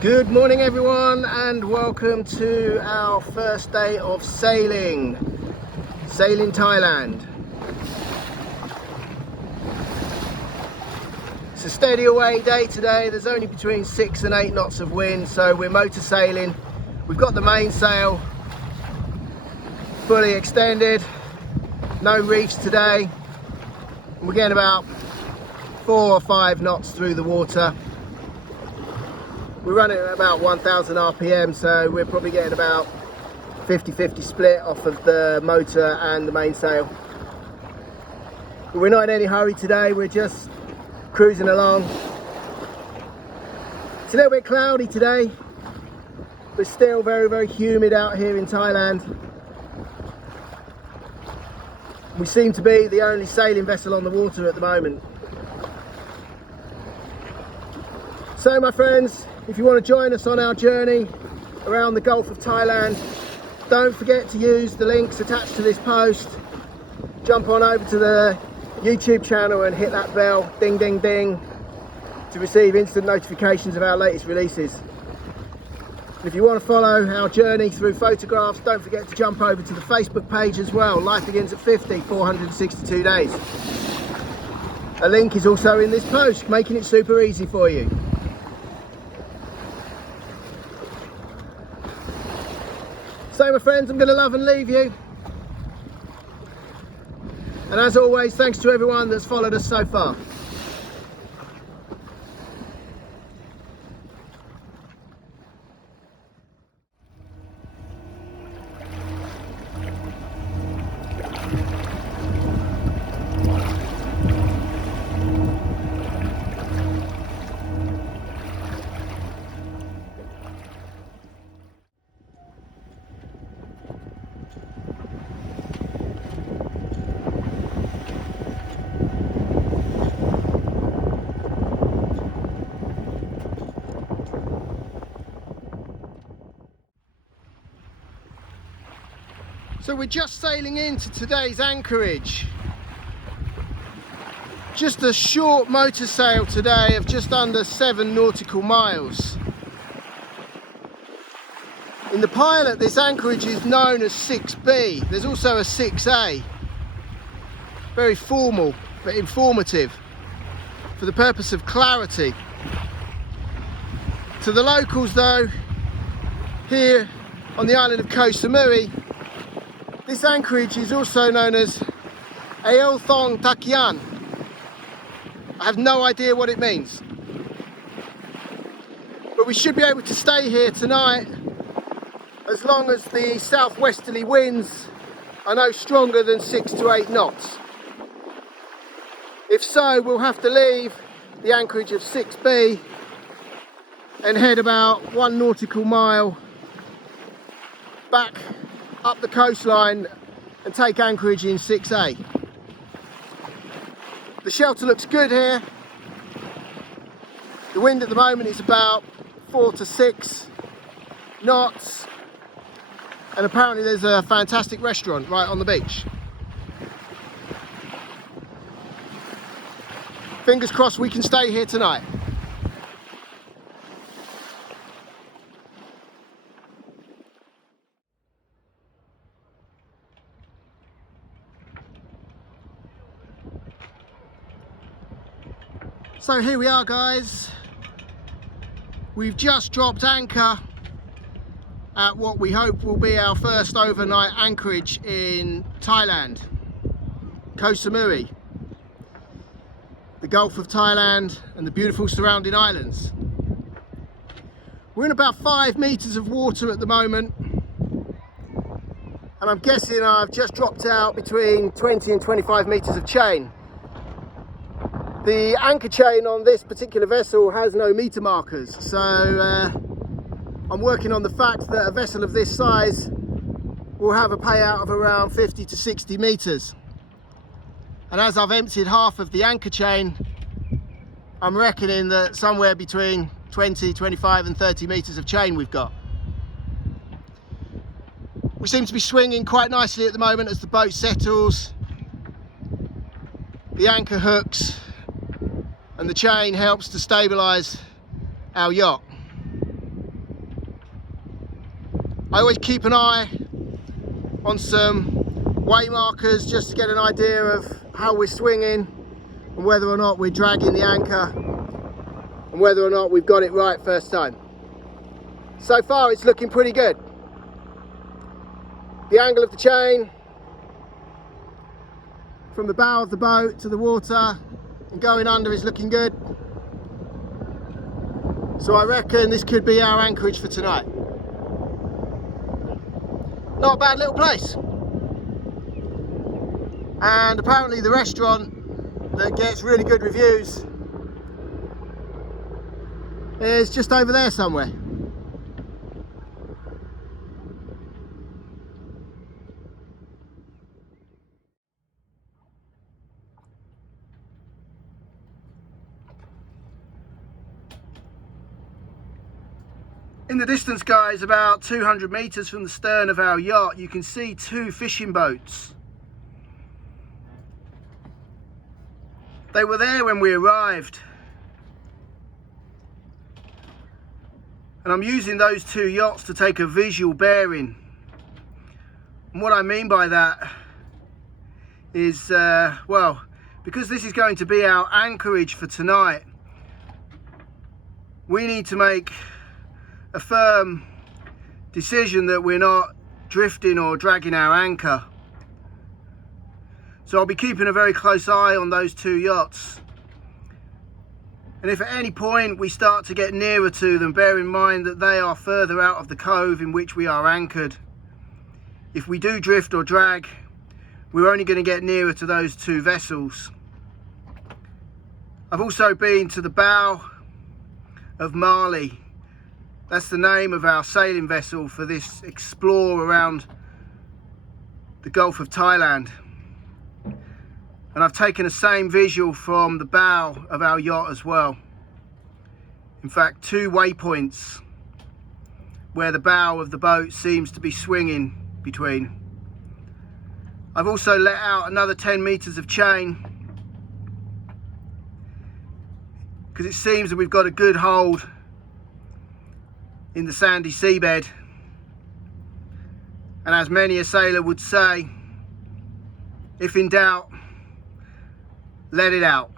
Good morning everyone, and welcome to our first day of sailing Thailand. It's a steady away day today. There's only between 6 and 8 knots of wind, so we're motor sailing. We've got the mainsail fully extended, no reefs today. We're getting about 4 or 5 knots through the water. We're running at about 1000 RPM, so we're probably getting about 50-50 split off of the motor and the mainsail. But we're not in any hurry today, we're just cruising along. It's a little bit cloudy today, but still very humid out here in Thailand. We seem to be the only sailing vessel on the water at the moment. So my friends, if you want to join us on our journey around the Gulf of Thailand, don't forget to use the links attached to this post. Jump on over to the YouTube channel and hit that bell, ding ding ding, to receive instant notifications of our latest releases. And if you want to follow our journey through photographs, don't forget to jump over to the Facebook page as well. Life begins at 50, 462 days. A link is also in this post, making it super easy for you. So my friends, I'm going to love and leave you. And as always, thanks to everyone that's followed us so far. So we're just sailing into today's anchorage. Just a short motor sail today of just under 7 nautical miles. In the pilot, this anchorage is known as 6B. There's also a 6A. Very formal but informative for the purpose of clarity. To the locals though, here on the island of Koh Samui, this anchorage is also known as Ael Thong Takian. I have no idea what it means. But we should be able to stay here tonight as long as the southwesterly winds are no stronger than 6 to 8 knots. If so, we'll have to leave the anchorage of 6B and head about 1 nautical mile back up the coastline and take anchorage in 6A. The shelter looks good here. The wind at the moment is about 4 to 6 knots, and apparently there's a fantastic restaurant right on the beach. Fingers crossed we can stay here tonight. So here we are guys, we've just dropped anchor at what we hope will be our first overnight anchorage in Thailand, Koh Samui, the Gulf of Thailand and the beautiful surrounding islands. We're in about 5 meters of water at the moment, and I'm guessing I've just dropped out between 20 and 25 meters of chain. The anchor chain on this particular vessel has no meter markers, so I'm working on the fact that a vessel of this size will have a payout of around 50 to 60 meters. And as I've emptied half of the anchor chain, I'm reckoning that somewhere between 20, 25 and 30 meters of chain we've got. We seem to be swinging quite nicely at the moment as the boat settles. The anchor hooks and the chain helps to stabilize our yacht. I always keep an eye on some way markers just to get an idea of how we're swinging and whether or not we're dragging the anchor and whether or not we've got it right first time. So far it's looking pretty good. The angle of the chain from the bow of the boat to the water and going under is looking good. So I reckon this could be our anchorage for tonight. Not a bad little place. And apparently the restaurant that gets really good reviews is just over there somewhere. In the distance, guys, about 200 meters from the stern of our yacht, you can see two fishing boats. They were there when we arrived. And I'm using those two yachts to take a visual bearing. And what I mean by that is, well, because this is going to be our anchorage for tonight, we need to make a firm decision that we're not drifting or dragging our anchor. So I'll be keeping a very close eye on those two yachts. And if at any point we start to get nearer to them, bear in mind that they are further out of the cove in which we are anchored. If we do drift or drag, we're only going to get nearer to those two vessels. I've also been to the bow of Malee. That's the name of our sailing vessel for this explore around the Gulf of Thailand. And I've taken the same visual from the bow of our yacht as well. In fact, two waypoints where the bow of the boat seems to be swinging between. I've also let out another 10 meters of chain because it seems that we've got a good hold in the sandy seabed, and as many a sailor would say, if in doubt, let it out.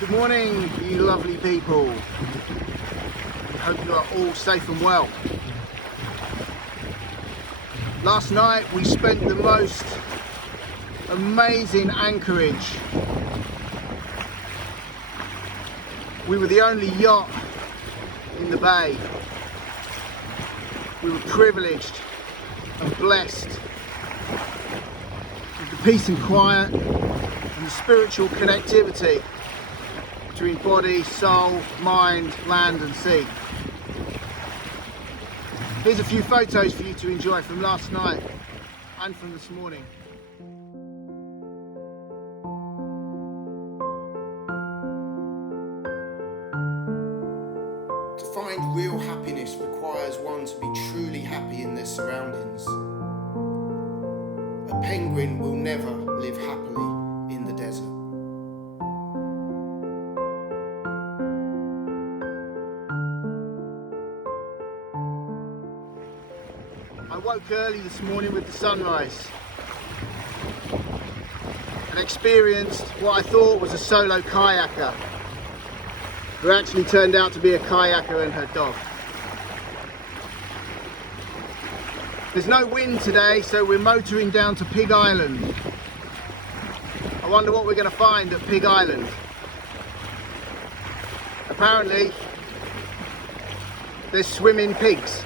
Good morning, you lovely people. Hope you are all safe and well. Last night we spent the most amazing anchorage. We were the only yacht in the bay. We were privileged and blessed with the peace and quiet and the spiritual connectivity between body, soul, mind, land and sea. Here's a few photos for you to enjoy from last night and from this morning. To find real happiness requires one to be truly happy in their surroundings. A penguin will never live happily in the desert. I woke early this morning with the sunrise and experienced what I thought was a solo kayaker, who actually turned out to be a kayaker and her dog. There's no wind today, so we're motoring down to Pig Island. I wonder what we're going to find at Pig Island. Apparently, there's swimming pigs.